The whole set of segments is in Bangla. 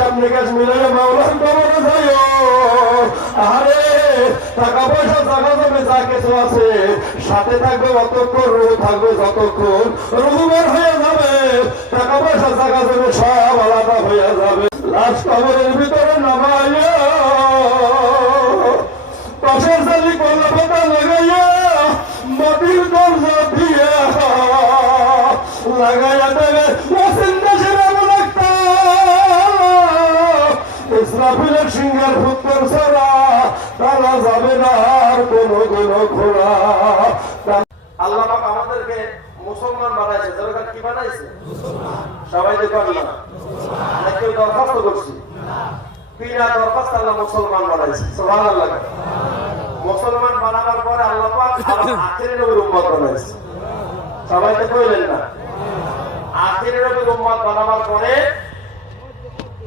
হিসাব গাছ মিলাইয়া মাওলার কবরে যাইও আরে টাকা পয়সা টাকা জমে যা কিছু আছে, সাথে থাকবে অতক্ষণ, রুহু থাকবে যতক্ষণ। রুহু হয়ে যাবে, টাকা পয়সা টাকা জমে সব আলাদা হয়ে যাবে। লাশ কবরের ভিতরে নামাইয়া সিংহের ফুত্তর ছাড়া তারা যাবে না আর কোনো কোনো ঘোড়া। আল্লাহ আমাদেরকে মুসলমান বানাইছে। কি বানাইছে? সবাই দেখো আল্লাহ না। কেউ দরখাস্ত করছি। দরখাস্ত আল্লাহ মুসলমান বানাইছে। সুবহানাল্লাহ। মুসলমান বানাবার পরে আল্লাহ পাক নবীর উম্মত বানাইছে। সবাই তো কইলেন না। আখেরি নবীর উম্মত বানাবার পরে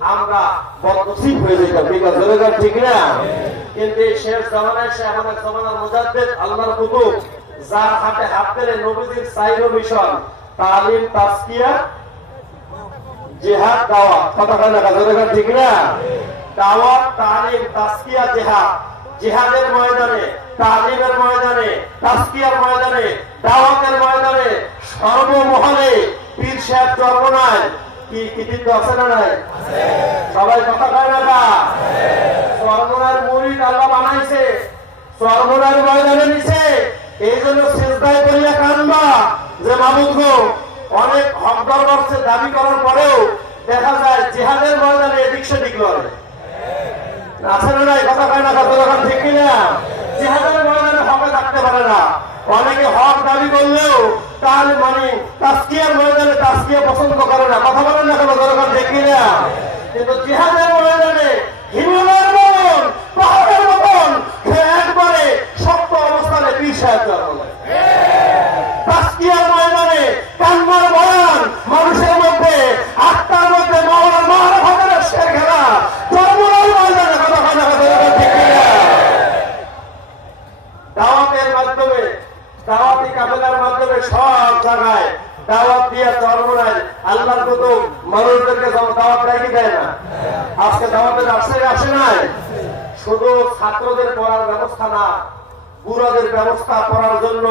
আমরা বদনসিব হয়ে যেতাম ঠিক আছে? ঠিক না? কিন্তু শেষ জামানায় মুজাদ্দেদ আল্লাহর কুতুব, যার হাতে হাত সাইর মিশন, তালিম তাসকিয়া জিহাদ কথা ঠিক না? দাওয়াত, তালিম তাসকিয়া জিহাদ। জিহাদের ময়দানে, তালিমের ময়দানে তাসকিয়ার ময়দানে, দাওয়াতের ময়দানে সর্বমহলে পীর সাহেব চর্মনায় কি কৃতিত্ব আছে না নাই? সবাই কথা কয় না কা চর্মনার মুরিদ আল্লাহ বানাইছে চর্মনার ময়দানে নিছে। এই জন্য শেষদায় করিয়া কানবা যে মামুদ অনেক হকদর বর্ষে দাবি করার পরেও দেখা যায় জিহাদের ময়দানে এদিক সেদিক লড়ে। আছে না নাই? কথা কয় না কথা ঠিক কিনা? জিহাদের ময়দানে হকে থাকতে পারে না। অনেকে হক দাবি করলেও তার মানে তাস্কিয়ার ময়দানে তাস্কিয়া পছন্দ করে না। কথা বলেন না কোনো? দরকার দেখি না। কিন্তু জিহাদের ময়দানে হিমালয়ের মতন পাহাড়ের মতন একবারে শক্ত অবস্থানে পীর সাহেব চলে তাস্কিয়ার ময়দানে কান্নার বয়ান মানুষের মধ্যে আত্মার মধ্যে মাওলার মাহারা ভাগের শের খেলা চরমনার ময়দানে কথা কথা কথা কথা ঠিক কিনা? দাওয়াতের মাধ্যমে দাওয়াতি কাফেলার মাধ্যমে সব জায়গায় দাওয়াত দিয়ে চরমনায় আল্লাহর মানুষদেরকে দাওয়াত দেয় কি দেয় না? আজকে দাওয়াতের আসে আসে নাই? শুধু ছাত্রদের পড়ার ব্যবস্থা না, বুড়াদের ব্যবস্থা করার জন্য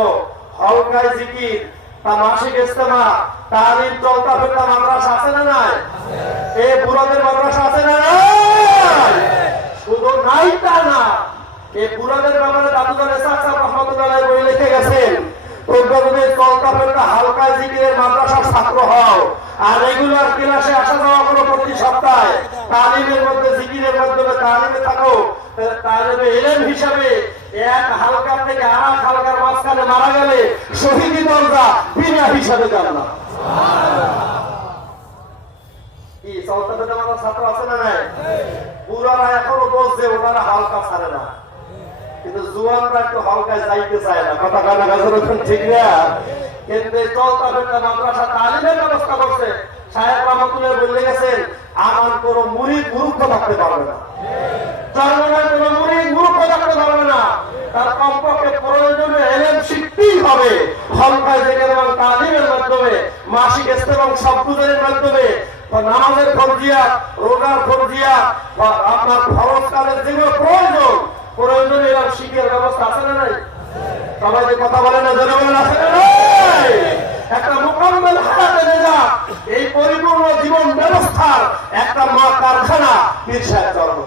হলকায় জিকির, তা মাসিক ইস্তেমা তালিম চলতা ফেরতা মাদ্রাসা আছে না নাই? এ বুড়াদের মাদ্রাসা আছে না শুধু নাই তা না এই বুড়াদের ব্যাপারে দাদুদার এসাক সাহেব রহমতুল্লাহ বই লিখে গেছেন। তোমরা যদি চলতা ফেরতা হালকা জিকিরের মাদ্রাসার ছাত্র হও আর রেগুলার ক্লাসে আসা যাওয়া করো প্রতি সপ্তাহে। তালিমের মধ্যে, জিকিরের মাধ্যমে তালিমে থাকো। তালিমে এলেন হিসাবে এক থেকে হালকার মাঝখানে মারা গেলে দরজা বিনা হিসাবে না ছাত্র আছে না এখনও বলছে, ওনারা হালকা ছাড়ে না। কিন্তু জুয়ানরা একটু হালকায় যাইতে চায় না। কথা কানা ঠিক না। কিন্তু এই মাদ্রাসা তালিমের ব্যবস্থা করছে। সাহেব রহমতুল্লাহ বলে গেছেন, আমার কোন মুরিদ মূর্খ থাকতে পারবে না। চরমনায় কোন মুরিদ মূর্খ থাকতে পারবে না। তার কমপক্ষে প্রয়োজনে এলেম শিখতেই হবে। হলকায় জেগে এবং তালিমের মাধ্যমে, মাসিক এবং সবগুজের মাধ্যমে নামাজের ফরজিয়া, রোজার ফরজিয়া আপনার খরচ কালের যেগুলো প্রয়োজন, প্রয়োজনে এরকম শিখের ব্যবস্থা আছে না নাই? সবাই কথা বলে না জনগণ আছে একটা মোকাম্মেল হারাতে নেজা এই পরিপূর্ণ জীবন ব্যবস্থার একটা মা কারখানা পীর সাহেব চরম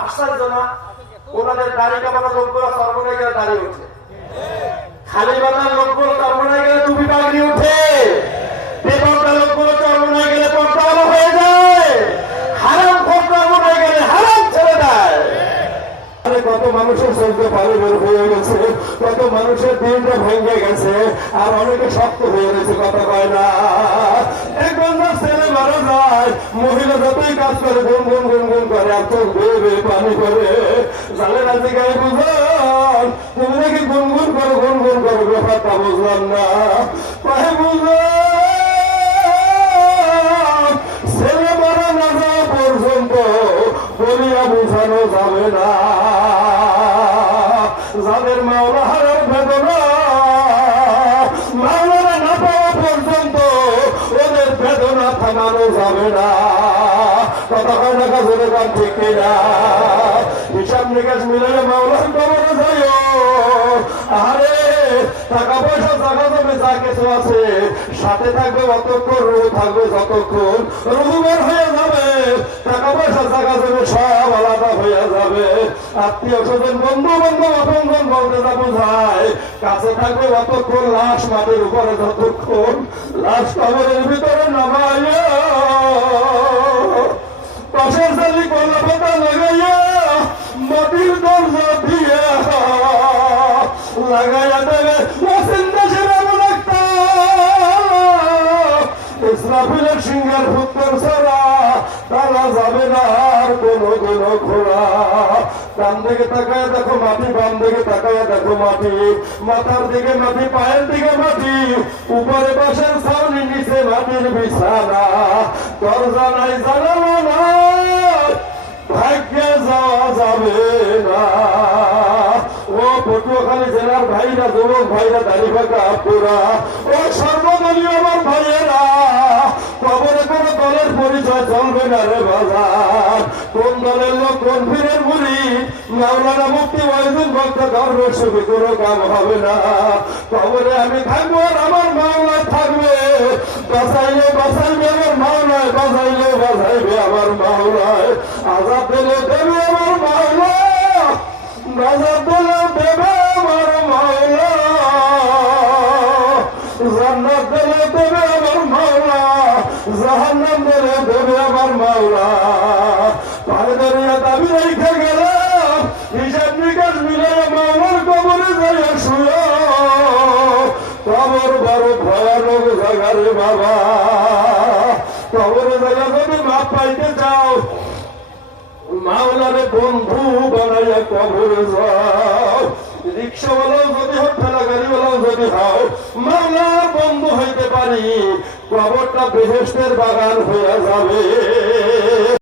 আশ্চর্য ওনাদের লোকগুলো গেলে দাঁড়িয়ে খালি গেলে টুপি পাগড়ি ওঠে বেপর্দা লোকগুলো চর্মনায় গেলে পর্দা আলো হয়ে যায় হারাম খোর চর্মনায় গেলে হারাম ছেড়ে দেয় আরে কত মানুষের চলতে পারে বের হয়ে গেছে, কত মানুষের দিনটা ভেঙে গেছে, আর অনেকে শক্ত হয়ে গেছে কথা কয় না। ছেলে মারা না যাওয়া পর্যন্ত বলিয়া বুঝানো যাবে না। যাদের মাওলা হারার বেদনা মাওলানা না পাওয়া পর্যন্ত ওদের বেদনা থামানো যাবে না। কথা হয় না, কাজের কাম ঠিক না হিসাব নিকাশ মিলে মাওলার কবরে যাইও। সাথে থাকবে, অতক্ষণ রুহ থাকবে, যতক্ষণ রুহ বের হয়ে যাবে, টাকা পয়সা, জায়গা জমি সব আলাদা হয়ে যাবে। আত্মীয় স্বজন, বন্ধু বান্ধব আপনজন বলতে যা বোঝায়, কাছে থাকবে, অতক্ষণ লাশ মাটির উপরে, যতক্ষণ লাশ কবরের ভিতরে নামাইয়া পাশের জালি কলা পাতা লাগাইয়া মাটির দরজা ঘোড়া। দিকে তাকায় দেখো মাটি, বাম দিকে তাকায় দেখো মাটি। মাথার দিকে মাটি, পায়ের দিকে মাটি। উপরে বাসের ছাউনি, নিচে মাটির বিছানা। দরজা নাই, জানালো না ভাগ্যে যাওয়া যাবে না। ও পটুয়াখালী জেলার ভাইরা, যুবক ভাইরা, দাড়ি ফাঁকা পুরা ও সর্বদলীয় আমার ভাইয়েরা। কবরে কোনো দলের পরিচয় চলবে না রে বাজার। কোন দলের লোক কোন ফিরের মুড়ি? মাওলানা মুক্তি ওয়াইজুল ভক্ত ধর্মের ছবি কোনো কাম হবে না। কবরে আমি থাকব আর আমার মাওলা থাকবে। বাঁচাইলে বাঁচাইবে আমার মাওলায়, বাঁচাইলে বাঁচাইবে আমার মাওলায়। আজাদ দেবে আমার মাওলা পারে দাঁড়িয়ে দাবি রেখে গেলাম হিসাব নিকাশ মিলে মাওলার কবরে যাইয়া শুয়ে কবর বড় ভয়ানক জায়গা রে বাবা। কবরে জায়গা যদি মাপ পাইতে চাও, মাওলারে বন্ধু বানাইয়া কবরে যাও। রিক্সাওয়ালাও যদি হোক ঠেলা গাড়িওয়ালাও যদি হও মাওলার বন্ধু হইতে পারি। কবরটা বেহেস্তের বাগান হয়ে যাবে।